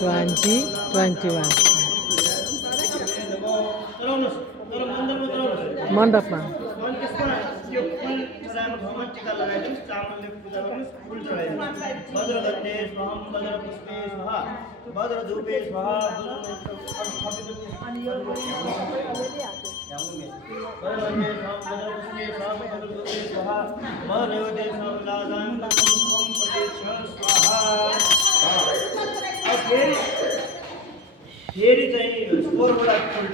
2021 मण्डपमा अनि त्यसमा यो फुल चढाएको ठाउँमा टिका लगाइदिनुहोस्, चामलले पूजा गर्नुहोस्, फुल चढाइदिनुहोस्। वज्रगन्धे स्वाहा, वज्रपुष्पे स्वाहा, वज्रधूपे स्वाहा, वज्रगन्धे स्वाहा, वज्रपुष्पे स्वाहा, वज्रधूपे स्वाहा, वज्रदेवते स्वाहा, ओम प्रतीक्ष स्वाहा। अब फेरि चाहिँ 16 वटा फुल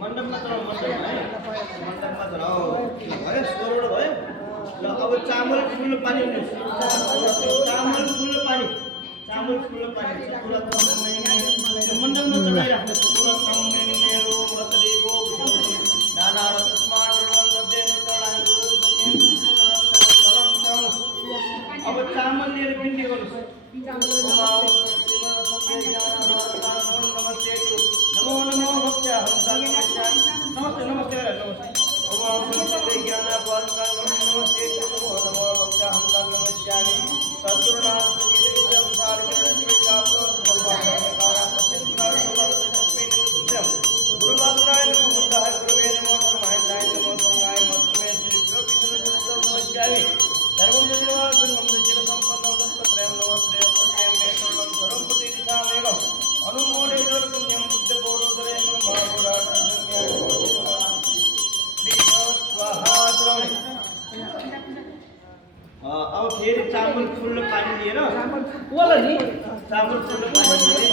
मण्डपमा चढाऊ भयो 16 वटा भयो। ल अब चामल फुल पानी चामल फुल पानी पुरा मण्डपमा चढाइराख्नु पुरा मेरो मसरीको नाना अब चामल लिएर बिन्ती गर्नुहोस्। नमो नमो भक्त्या नमस्ते नमस्ते नमस्ते नमस्ते ज्ञान नमस्ते नमो नमो भक्त्या नमस्यामि सद्गुरुनाथ गुरुवासुराय नमो बुद्धाय गुरुवे नमो धर्माय नमो संगाय मस्तमे श्रीभ्यो विष्णु नमस्यामि सर्वं जगन्नाथ संगम शिर संपन्नं दत्तत्रयं नमस्ते सत्यं मे शरणं सर्वपति दिशामेकम् अनुमोदे जोरपुण्यं बुद्ध पौरोदरे महापुराण स्वाहा। अब फेरि चामल फुल पानी लिएर चामल फुल पानी लिएर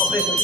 अपरेसन